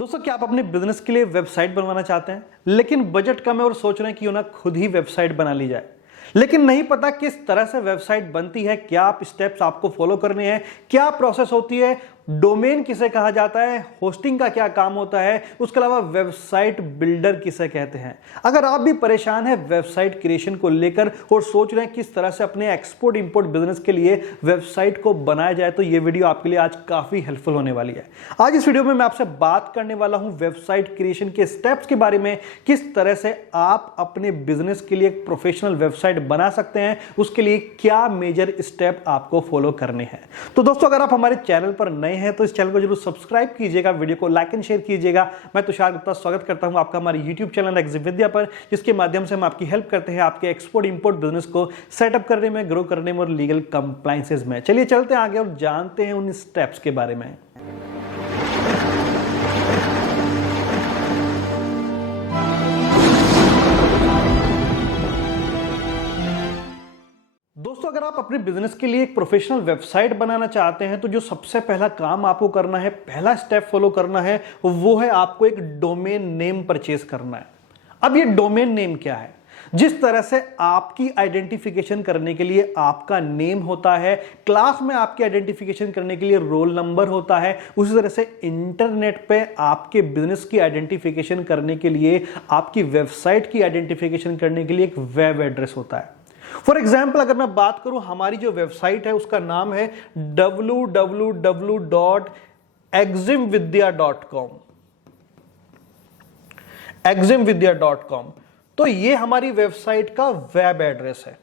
दोस्तों, क्या आप अपने बिजनेस के लिए वेबसाइट बनवाना चाहते हैं लेकिन बजट कम है और सोच रहे हैं कि क्यों ना खुद ही वेबसाइट बना ली जाए, लेकिन नहीं पता किस तरह से वेबसाइट बनती है, क्या आप स्टेप्स आपको फॉलो करने हैं, क्या प्रोसेस होती है, डोमेन किसे कहा जाता है, होस्टिंग का क्या काम होता है, उसके अलावा वेबसाइट बिल्डर किसे कहते हैं। अगर आप भी परेशान हैं वेबसाइट क्रिएशन को लेकर और सोच रहे हैं किस तरह से अपने एक्सपोर्ट इंपोर्ट बिजनेस के लिए वेबसाइट को बनाया जाए, तो यह वीडियो आपके लिए आज काफी हेल्पफुल होने वाली है। आज इस वीडियो में मैं आपसे बात करने वाला हूं वेबसाइट क्रिएशन के स्टेप्स के बारे में, किस तरह से आप अपने बिजनेस के लिए एक प्रोफेशनल वेबसाइट बना सकते हैं, उसके लिए क्या मेजर स्टेप आपको फॉलो करने हैं। तो दोस्तों, अगर आप हमारे चैनल पर नए हैं तो इस चैनल को जरूर सब्सक्राइब कीजिएगा, वीडियो को लाइक एंड शेयर कीजिएगा। मैं तुषार गुप्ता स्वागत करता हूं आपका हमारे YouTube चैनल एग्जिम विद्या पर, जिसके माध्यम से हम आपकी हेल्प करते हैं आपके एक्सपोर्ट इंपोर्ट बिजनेस को सेटअप करने में, ग्रो करने में और लीगल कंप्लायंसेस में। चलिए चलते हैं आगे और जानते हैं उन स्टेप्स के बारे में। दोस्तों, अगर आप अपने बिजनेस के लिए एक प्रोफेशनल वेबसाइट बनाना चाहते हैं तो जो सबसे पहला काम आपको करना है, पहला स्टेप फॉलो करना है, वो है आपको एक डोमेन नेम परचेज करना है। अब ये डोमेन नेम क्या है? जिस तरह से आपकी आइडेंटिफिकेशन करने के लिए आपका नेम होता है, क्लास में आपकी आइडेंटिफिकेशन करने के लिए रोल नंबर होता है, उसी तरह से इंटरनेट पे आपके बिजनेस की आइडेंटिफिकेशन करने के लिए, आपकी वेबसाइट की आइडेंटिफिकेशन करने के लिए एक वेब एड्रेस होता है। फॉर एग्जाम्पल, अगर मैं बात करूं, हमारी जो वेबसाइट है उसका नाम है www.eximvidya.com। eximvidya.com, तो ये हमारी वेबसाइट का वेब एड्रेस है।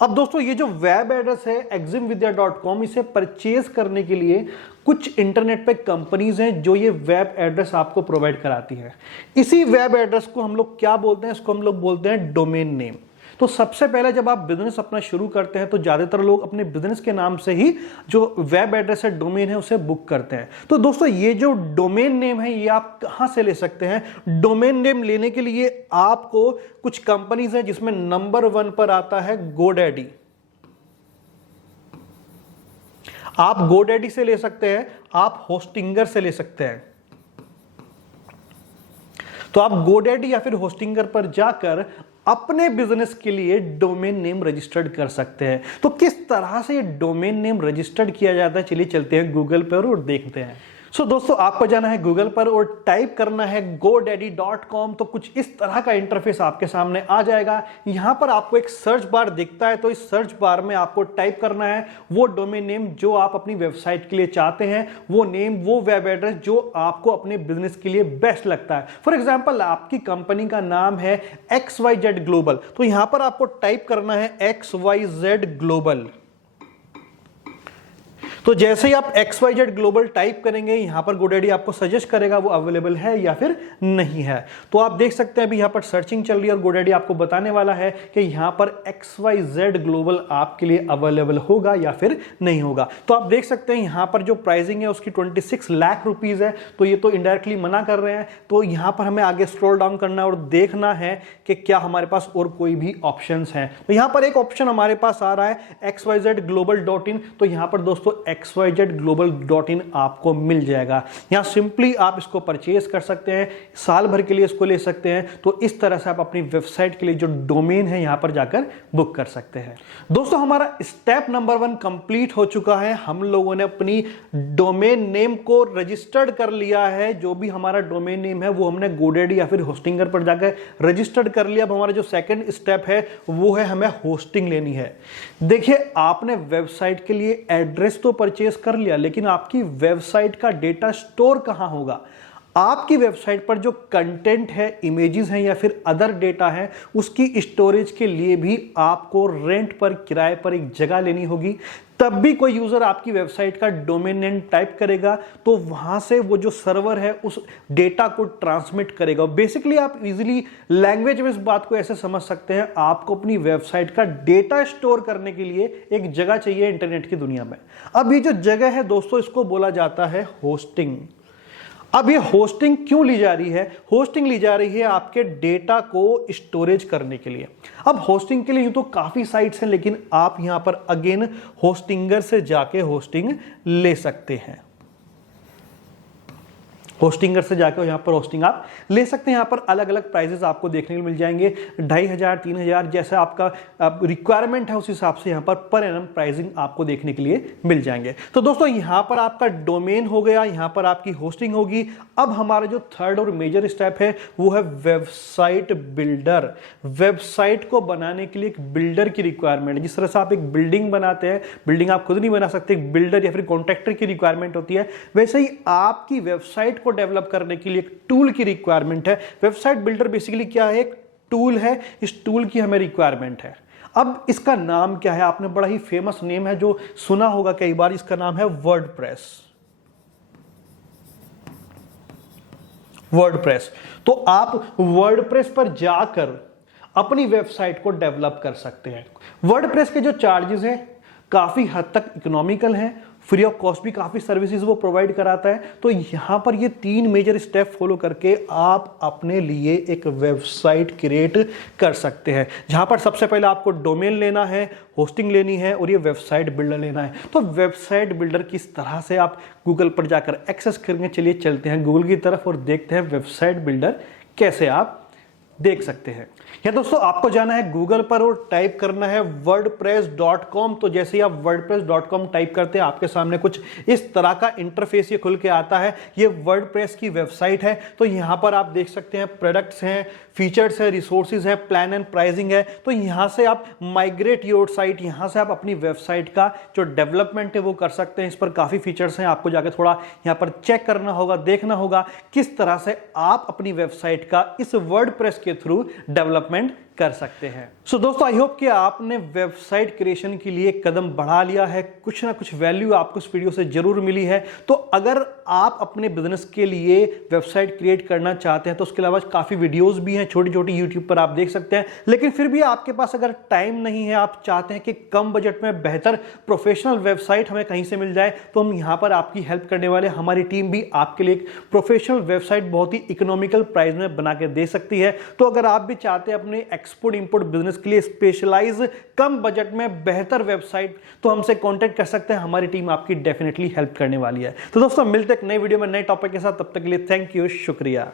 अब दोस्तों, ये जो वेब एड्रेस है eximvidya.com, इसे परचेज करने के लिए कुछ इंटरनेट पे कंपनीज हैं जो ये वेब एड्रेस आपको प्रोवाइड कराती है। इसी वेब एड्रेस को हम लोग क्या बोलते हैं? इसको हम लोग बोलते हैं डोमेन नेम। तो सबसे पहले जब आप बिजनेस अपना शुरू करते हैं तो ज्यादातर लोग अपने बिजनेस के नाम से ही जो वेब एड्रेस है, डोमेन है, उसे बुक करते हैं। तो दोस्तों, ये जो डोमेन नेम है ये आप कहां से ले सकते हैं? डोमेन नेम लेने के लिए आपको कुछ कंपनीज हैं जिसमें नंबर 1 पर आता है GoDaddy। आप GoDaddy से ले सकते हैं, आप होस्टिंगर से ले सकते हैं। तो आप GoDaddy या फिर होस्टिंगर पर जाकर अपने बिजनेस के लिए डोमेन नेम रजिस्टर्ड कर सकते हैं। तो किस तरह से ये डोमेन नेम रजिस्टर्ड किया जाता है, चलिए चलते हैं गूगल पर और देखते हैं। सो दोस्तों, आपको जाना है गूगल पर और टाइप करना है godaddy.com। तो कुछ इस तरह का इंटरफेस आपके सामने आ जाएगा। यहां पर आपको एक सर्च बार दिखता है, तो इस सर्च बार में आपको टाइप करना है वो डोमेन नेम जो आप अपनी वेबसाइट के लिए चाहते हैं, वो नेम, वो वेब एड्रेस जो आपको अपने बिजनेस के लिए बेस्ट लगता है। फॉर एग्जाम्पल, आपकी कंपनी का नाम है XYZ ग्लोबल, तो यहां पर आपको टाइप करना है XYZ ग्लोबल। तो जैसे ही आप XYZ ग्लोबल टाइप करेंगे, यहां पर GoDaddy आपको सजेस्ट करेगा वो अवेलेबल है या फिर नहीं है। तो आप देख सकते हैं अभी यहां पर सर्चिंग चल रही है और GoDaddy आपको बताने वाला है कि यहां पर XYZ ग्लोबल आपके लिए अवेलेबल होगा या फिर नहीं होगा। तो आप देख सकते हैं यहां पर जो प्राइसिंग है उसकी 26 लाख रुपीज है, तो ये तो इनडायरेक्टली मना कर रहे हैं। तो यहां पर हमें आगे स्क्रॉल डाउन करना है और देखना है कि क्या हमारे पास और कोई भी ऑप्शंस हैं। तो यहां पर एक ऑप्शन हमारे पास आ रहा है xyzglobal.in। तो यहां पर दोस्तों xyzglobal.in आपको मिल जाएगा। यहां सिंपली आप इसको परचेज कर सकते हैं, साल भर के लिए इसको ले सकते हैं। तो इस तरह से आप अपनी वेबसाइट के लिए जो डोमेन है यहां पर जाकर बुक कर सकते हैं। दोस्तों, हमारा स्टेप नंबर 1 कंप्लीट हो चुका है। हम लोगों ने अपनी डोमेन नेम को रजिस्टर्ड कर लिया है। जो भी हमारा डोमेन नेम है वो हमने GoDaddy या फिर होस्टिंगर पर जाकर रजिस्टर्ड कर लिया। अब हमारा जो सेकंड स्टेप है वो है हमें होस्टिंग लेनी है। देखिए, आपने वेबसाइट के लिए एड्रेस तो परचेज कर लिया, लेकिन आपकी वेबसाइट का डेटा स्टोर कहां होगा? आपकी वेबसाइट पर जो कंटेंट है, इमेजेस हैं या फिर अदर डेटा है, उसकी स्टोरेज के लिए भी आपको रेंट पर, किराए पर एक जगह लेनी होगी। तब भी कोई यूजर आपकी वेबसाइट का डोमेन नेम टाइप करेगा तो वहां से वो जो सर्वर है उस डेटा को ट्रांसमिट करेगा। बेसिकली आप इजीली लैंग्वेज में इस बात को ऐसे समझ सकते हैं, आपको अपनी वेबसाइट का डेटा स्टोर करने के लिए एक जगह चाहिए इंटरनेट की दुनिया में। अब ये जो जगह है दोस्तों, इसको बोला जाता है होस्टिंग। अब ये होस्टिंग क्यों ली जा रही है? होस्टिंग ली जा रही है आपके डेटा को स्टोरेज करने के लिए। अब होस्टिंग के लिए यूं तो काफी साइट्स हैं, लेकिन आप यहां पर अगेन होस्टिंगर से जाके होस्टिंग ले सकते हैं। होस्टिंगर से जाकर यहाँ पर होस्टिंग आप ले सकते हैं। यहाँ पर अलग अलग प्राइजेस आपको देखने को मिल जाएंगे, 2500, 3000, जैसा आपका रिक्वायरमेंट है उस हिसाब से यहाँ पर एनम प्राइसिंग आपको देखने के लिए मिल जाएंगे। तो दोस्तों यहाँ पर आपका डोमेन हो गया, यहाँ पर आपकी होस्टिंग होगी। अब हमारा जो थर्ड और मेजर स्टेप है वो है वेबसाइट बिल्डर। वेबसाइट को बनाने के लिए एक बिल्डर की रिक्वायरमेंट है। जिस तरह से आप एक बिल्डिंग बनाते हैं, बिल्डिंग आप खुद नहीं बना सकते, एक बिल्डर या फिर कॉन्ट्रैक्टर की रिक्वायरमेंट होती है, वैसे ही आपकी वेबसाइट को डेवलप करने के लिए एक टूल की रिक्वायरमेंट है। वेबसाइट बिल्डर बेसिकली क्या है, एक टूल है, इस टूल की हमें रिक्वायरमेंट है। अब इसका नाम क्या है, आपने बड़ा ही फेमस नेम है जो सुना होगा कई बार, इसका नाम है वर्डप्रेस। वर्डप्रेस। तो आप वर्डप्रेस पर जाकर अपनी वेबसाइट को डेवलप कर सकते हैं। वर्डप्रेस के जो चार्जेस हैं काफी हद तक इकोनॉमिकल हैं, फ्री ऑफ कॉस्ट भी काफी सर्विसेज वो प्रोवाइड कराता है। तो यहां पर ये 3 मेजर स्टेप फॉलो करके आप अपने लिए एक वेबसाइट क्रिएट कर सकते हैं, जहां पर सबसे पहले आपको डोमेन लेना है, होस्टिंग लेनी है और ये वेबसाइट बिल्डर लेना है। तो वेबसाइट बिल्डर किस तरह से आप गूगल पर जाकर एक्सेस करेंगे, चलिए चलते हैं गूगल की तरफ और देखते हैं वेबसाइट बिल्डर कैसे आप देख सकते हैं। या दोस्तों आपको जाना है गूगल पर और टाइप करना है wordpress.com। तो जैसे ही आप wordpress.com टाइप करते हैं आपके सामने कुछ इस तरह का इंटरफेस ये खुल के आता है। ये वर्डप्रेस की वेबसाइट है। तो यहां पर आप देख सकते हैं प्रोडक्ट्स हैं, फीचर्स है, रिसोर्सेज है, प्लान एंड प्राइसिंग है। तो यहां से आप माइग्रेट योर साइट, यहां से आप अपनी वेबसाइट का जो डेवलपमेंट है वो कर सकते हैं। इस पर काफी फीचर्स हैं, आपको जाकर थोड़ा यहां पर चेक करना होगा, देखना होगा किस तरह से आप अपनी वेबसाइट का इस वर्डप्रेस के थ्रू डेवलपमेंट कर सकते हैं। सो दोस्तों आई होप कि आपने वेबसाइट क्रिएशन के लिए कदम बढ़ा लिया है, कुछ ना कुछ वैल्यू आपको इस वीडियो से जरूर मिली है। तो अगर आप अपने बिजनेस के लिए वेबसाइट क्रिएट करना चाहते हैं तो उसके अलावा काफी वीडियोस भी हैं छोटी छोटी, यूट्यूब पर आप देख सकते हैं। लेकिन फिर भी आपके पास अगर टाइम नहीं है, आप चाहते हैं कि कम बजट में बेहतर प्रोफेशनल वेबसाइट हमें कहीं से मिल जाए, तो हम यहां पर आपकी हेल्प करने वाले, हमारी टीम भी आपके लिए एक प्रोफेशनल वेबसाइट बहुत ही इकोनॉमिकल प्राइस में बना के दे सकती है। तो अगर आप भी चाहते हैं अपने एक्सपोर्ट इंपोर्ट बिजनेस के लिए स्पेशलाइज कम बजट में बेहतर वेबसाइट, तो हमसे कांटेक्ट कर सकते हैं, हमारी टीम आपकी डेफिनेटली हेल्प करने वाली है। तो दोस्तों मिलते हैं एक नई वीडियो में नए टॉपिक के साथ, तब तक के लिए थैंक यू, शुक्रिया।